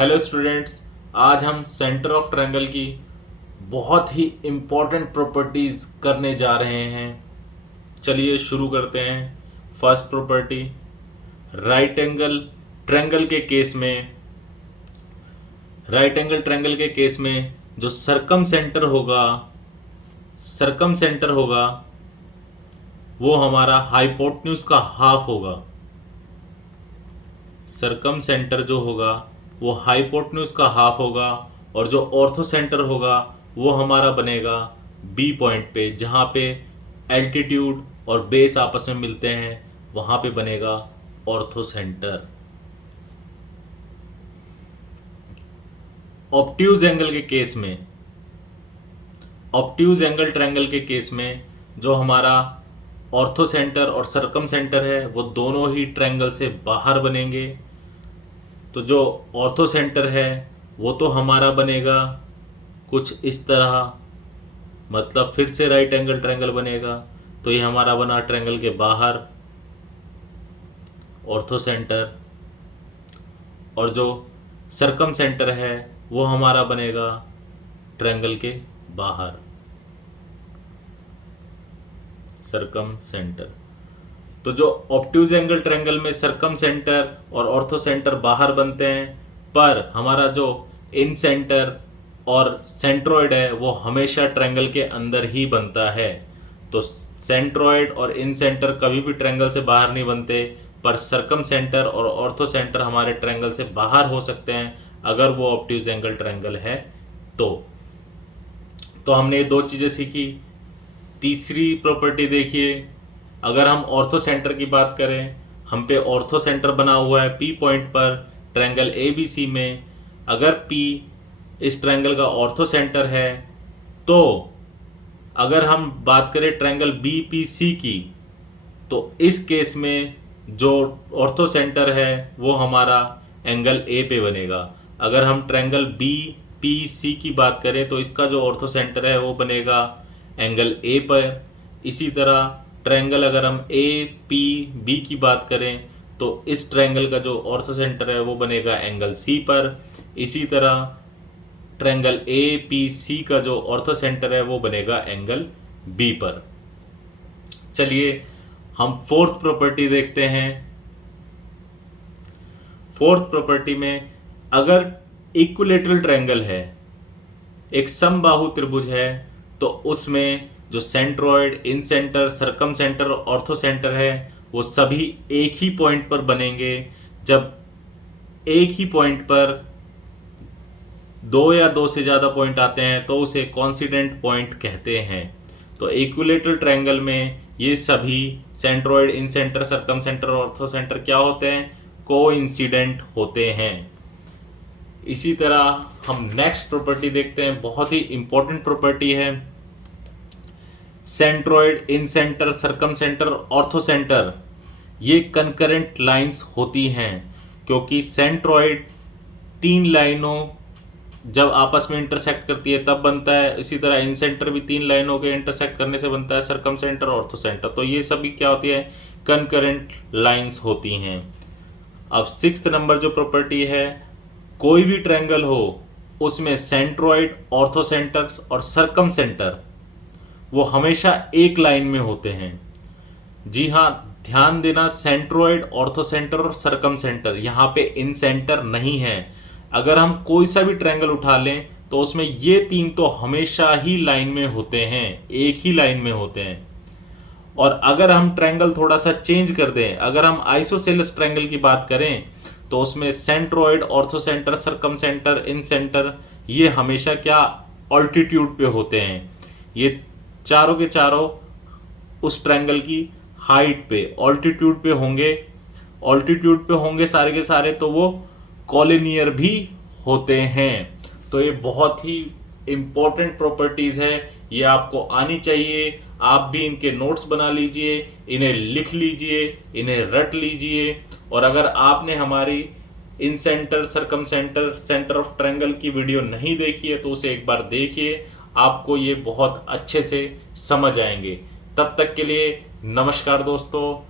Hello students, आज हम centre of triangle की बहुत ही इम्पोर्टेंट प्रॉपर्टीज करने जा रहे हैं। चलिए शुरू करते हैं। First property, right angle triangle के केस में जो सरकम सेंटर होगा वो हमारा हाइपोटेन्यूज का हाफ होगा। सरकम सेंटर जो होगा वो हाइपोटेन्यूज का हाफ होगा और जो ऑर्थो सेंटर होगा वो हमारा बनेगा बी पॉइंट पे, जहाँ पे एल्टीट्यूड और बेस आपस में मिलते हैं, वहाँ पे बनेगा ortho centre. Obtuse angle triangle के केस में जो हमारा ऑर्थो सेंटर और सरकम सेंटर है वो दोनों ही ट्रायंगल से बाहर बनेंगे। तो जो ऑर्थो सेंटर है वो तो हमारा बनेगा कुछ इस तरह, मतलब फिर से राइट एंगल ट्रायंगल बनेगा। तो ये हमारा बना ट्रायंगल के बाहर ऑर्थो सेंटर, और जो सरकम सेंटर है वो हमारा बनेगा ट्रायंगल के बाहर सरकम सेंटर। तो जो ऑब्ट्यूज एंगल ट्रायंगल में सरकम सेंटर और ऑर्थो सेंटर बाहर बनते हैं, पर हमारा जो इन सेंटर और सेंट्रोइड है वो हमेशा ट्रायंगल के अंदर ही बनता है। तो सेंट्रोइड और इन सेंटर कभी भी ट्रायंगल से बाहर नहीं बनते, पर सरकम सेंटर और ऑर्थो सेंटर हमारे ट्रायंगल से बाहर हो सकते हैं अगर वो ऑब्ट्यूज एंगल ट्रायंगल है। तो हमने ये दो चीज़ें सीखी। तीसरी प्रॉपर्टी देखिए, अगर हम ऑर्थो सेंटर की बात करें, हम पे ऑर्थो सेंटर बना हुआ है पी पॉइंट पर ट्रायंगल ए बी सी में। अगर पी इस ट्रायंगल का ऑर्थो सेंटर है, तो अगर हम बात करें ट्रायंगल बी पी सी की, तो इस केस में जो ऑर्थो सेंटर है वो हमारा एंगल ए पे बनेगा। अगर हम ट्रायंगल बी पी सी की बात करें तो इसका जो ऑर्थो सेंटर है वो बनेगा एंगल ए पर। इसी तरह ट्रायंगल अगर हम ए पी बी की बात करें तो इस ट्रायंगल का जो ऑर्थो सेंटर है वो बनेगा एंगल सी पर। इसी तरह ट्रायंगल ए पी सी का जो ऑर्थो सेंटर है वो बनेगा एंगल बी पर। चलिए हम फोर्थ प्रॉपर्टी देखते हैं। फोर्थ प्रॉपर्टी में अगर इक्विलेटरल ट्रायंगल है, एक समबाहु त्रिभुज है, तो उसमें जो सेंट्रोइड, इन सेंटर, सरकम सेंटर और ऑर्थो सेंटर है वो सभी एक ही पॉइंट पर बनेंगे। जब एक ही पॉइंट पर दो या दो से ज़्यादा पॉइंट आते हैं तो उसे कोइंसिडेंट पॉइंट कहते हैं। तो इक्विलेटरल ट्रायंगल में ये सभी सेंट्रोइड, इन सेंटर, सरकम सेंटर और ऑर्थो सेंटर क्या होते हैं? कोइंसिडेंट होते हैं। इसी तरह हम नेक्स्ट प्रॉपर्टी देखते हैं, बहुत ही इंपॉर्टेंट प्रॉपर्टी है। सेंट्रोइड, इन सेंटर, सरकम सेंटर, ऑर्थो सेंटर ये कंकरेंट लाइंस होती हैं, क्योंकि सेंट्रोइड तीन लाइनों जब आपस में इंटरसेक्ट करती है तब बनता है। इसी तरह इन सेंटर भी तीन लाइनों के इंटरसेक्ट करने से बनता है, सरकम सेंटर, ऑर्थो सेंटर। तो ये सभी क्या होती है? कंकरेंट लाइंस होती हैं। अब सिक्स्थ नंबर जो प्रॉपर्टी है, कोई भी ट्रायंगल हो उसमें सेंट्रोइड, ऑर्थो सेंटर और सरकम सेंटर वो हमेशा एक लाइन में होते हैं। जी हाँ, ध्यान देना, सेंट्रोइड, ऑर्थो सेंटर और सरकम सेंटर, यहाँ पे इन सेंटर नहीं है। अगर हम कोई सा भी ट्रायंगल उठा लें तो उसमें ये तीन तो हमेशा ही लाइन में होते हैं, एक ही लाइन में होते हैं। और अगर हम ट्रायंगल थोड़ा सा चेंज कर दें, अगर हम आइसोसेलेस ट्रायंगल की बात करें तो उसमें सेंट्रोइड, ऑर्थो सेंटर, सरकम सेंटर, इन सेंटर ये हमेशा क्या? ऑल्टीट्यूड पे होते हैं। ये चारों के चारों उस ट्रायंगल की हाइट पे ऑल्टीट्यूड पे होंगे सारे के सारे, तो वो कॉलिनियर भी होते हैं। तो ये बहुत ही इंपॉर्टेंट प्रॉपर्टीज है, ये आपको आनी चाहिए। आप भी इनके नोट्स बना लीजिए, इन्हें लिख लीजिए, इन्हें रट लीजिए। और अगर आपने हमारी incentre, circumcentre, centre of triangle की वीडियो नहीं देखी है तो उसे एक बार देखिए, आपको ये बहुत अच्छे से समझ आएंगे। तब तक के लिए नमस्कार दोस्तों।